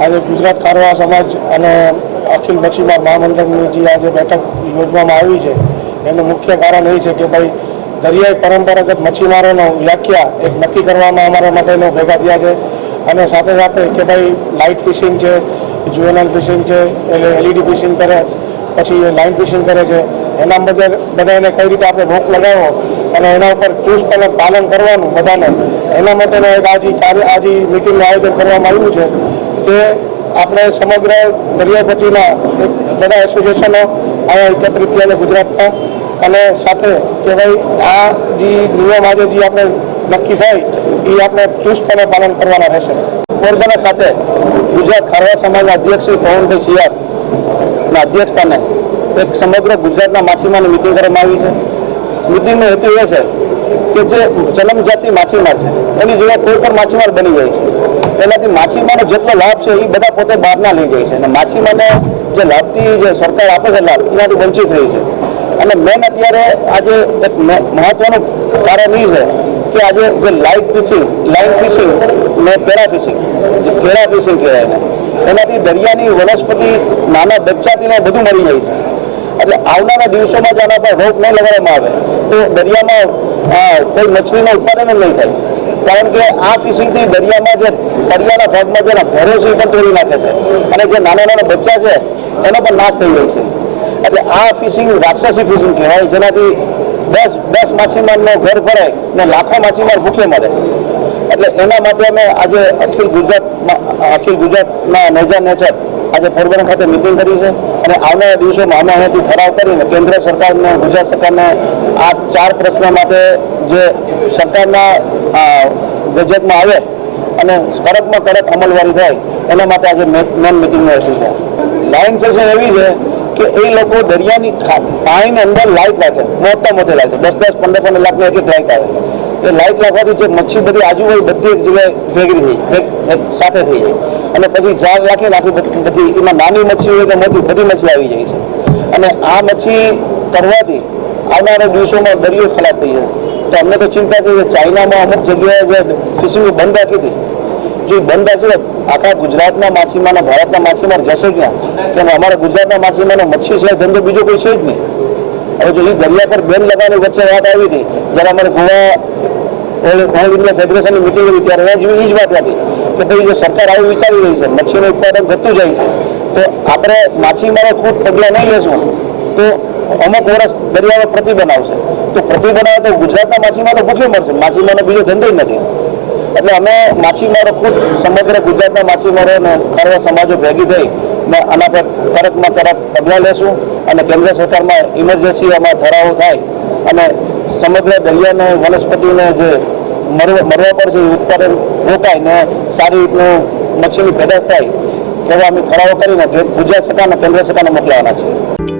આજે ગુજરાત કારવા સમાજ અને અખિલ મચ્છીમાર મહામંડળની જે આજે બેઠક યોજવામાં આવી છે, એનું મુખ્ય કારણ એ છે કે ભાઈ દરિયાઈ પરંપરાગત મચ્છીમારોનો વ્યાખ્યા એક નક્કી કરવામાં અમારા માટેનો ભેગા થયા છે. અને સાથે સાથે કે ભાઈ લાઇટ ફિશિંગ છે જુએનલ ફિશિંગ છે, એટલે એલઈડી ફિશિંગ કરે, પછી લાઇન ફિશિંગ કરે છે. એના બદલ બધાને કઈ રીતે આપણે રોક લગાવો અને એના ઉપર ચુસ્તપણે પાલન કરવાનું બધાને, એના માટેનો એક આજે કાર્ય આજે મિટિંગનું આયોજન કરવામાં આવ્યું છે. કે આપણે સમગ્ર દરિયાપટ્ટીના એક બધા એસોસિએશનો અહીંયા એકત્રિત થયા છે ગુજરાતના અને સાથે કે ભાઈ આ જે નિયમ આજે જે આપણે નક્કી થાય, એ આપણે ચુસ્તપણે પાલન કરવાના રહેશે. પોરબંદર ખાતે ગુજરાત ખારવા સમાજના અધ્યક્ષ શ્રી પવનભાઈ સિયારના અધ્યક્ષતાને એક સમગ્ર ગુજરાતના માછીમારની મિટિંગ કરવામાં આવી છે. મિટિંગનો હેતુ એ છે કે જે જન્મજાતિ માછીમાર છે, એની જગ્યાએ કોઈ પણ માછીમાર બની જાય છે. એનાથી માછીમારનો જેટલો લાભ છે એ બધા પોતે બહારના લઈ જાય છે. અને માછીમારને જે લાભથી જે સરકાર આપે છે લાભ, એનાથી વંચિત રહી છે. અને મેન અત્યારે આજે એક મહત્વનું કારણ એ છે કે આજે જે લાઇટ ફિશિંગ લાઇટ ફિશિંગ ને પેરા ફિશિંગ, જે કેળા ફિશિંગ કહેવાય એને, એનાથી દરિયાની વનસ્પતિ નાના બચ્ચાથી બધું મળી જાય છે. એટલે આવનારા દિવસોમાં જ આના પર રોક નહીં લગાડવામાં આવે. તો દરિયામાં કોઈ મછલીનું ઉત્પાદન જ નહીં થાય. કારણ કે આ ફિશિંગથી દરિયામાં જે દરિયાના ભાગમાં જેના એ પણ તોડી નાખે છે અને જે નાના નાના બચ્ચા છે, એનો પણ નાશ થઈ જાય છે. એટલે આ ફિશિંગ રાક્ષસી ફિશિંગ કહેવાય, જેનાથી દસ દસ માછીમારનો ઘર ભરાય ને લાખો માછીમાર ભૂખે મરે. એટલે એના માટે અમે આજે અખિલ ગુજરાતમાં અખિલ ગુજરાતના નેજા નેચર આજે પોરબંદર ખાતે મિટિંગ કરી છે અને આવનારા દિવસોમાં અમે અહીંયાથી ઠરાવ કરીને કેન્દ્ર સરકારને, ગુજરાત સરકારને આ ચાર પ્રશ્ન માટે જે સરકારના અ, બજેટમાં આવે અને કડકમાં કડક અમલવારી થાય એના માટે આજે મેન મિટિંગનો હેતુ છે. લાઇન ફેશન એવી છે કે એ લોકો દરિયાની પાણીની અંદર લાઇટ રાખે મોટા મોટી લાઇટ દસ દસ પંદર પંદર લાખની એક એક લાઇટ આવે. એ લાઇટ રાખવાથી જે મચ્છી બધી આજુબાજુ બધી એક જગ્યાએ ભેગી થઈ સાથે થઈ જાય. અને પછી જાળ રાખીને આખી બધી એમાં નાની મચ્છી હોય કે મોટી બધી મચ્છી આવી જાય છે. અને આ મચ્છી કરવાથી આવનારા દિવસોમાં દરિયો ખલાસ થઈ જાય. તો અમને તો ચિંતા છે કે ચાઇનામાં અમુક જગ્યાએ જે ફિશિંગ બંધ રાખી હતી, જો બંધ રાખી આખા ગુજરાતના માછીમાર ભારતના માછીમાર જશે ક્યાં? કેમ અમારા ગુજરાતના માછીમારનો મચ્છી સિવાય ધંધો બીજો કોઈ છે જ નહીં. હવે જો એ દરિયા પર બેન લગાવવાની વચ્ચે વાત આવી હતી, જ્યારે અમારે ગોવા ઓલ ઇન્ડિયા ફેડરેશનની મિટિંગ હતી, ત્યારે એ જ એ જ વાત હતી કે ભાઈ જો સરકાર આવું વિચારી રહી છે, મચ્છીનું ઉત્પાદન ઘટતું જાય છે, તો આપણે માછીમારો ખૂબ પગલાં નહીં લેશું. તો અમુક વર્ષ દરિયાનો પ્રતિબંધ આવશે. તો પ્રતિબંધ આવે તો ગુજરાતના માછીમારો ભૂખે મળશે માછીમારનો બીજો ધંધો નથી. એટલે અમે માછીમારો ખુદ સમગ્ર ગુજરાતના માછીમારો અને સમાજો ભેગી થઈ આના પર કડકમાં કડક પગલાં લેશું અને કેન્દ્ર સરકારમાં ઇમરજન્સી આમાં ઠરાવો થાય અને સમગ્ર દરિયાને, વનસ્પતિને જે મરવા મરવા પર છે ઉત્પાદન રોકાય ને સારી રીતનું મચ્છીની પેદાશ થાય તેવા અમે ઠરાવો કરીને ગુજરાત સરકાર અને કેન્દ્ર સરકારને મોકલાવાના છે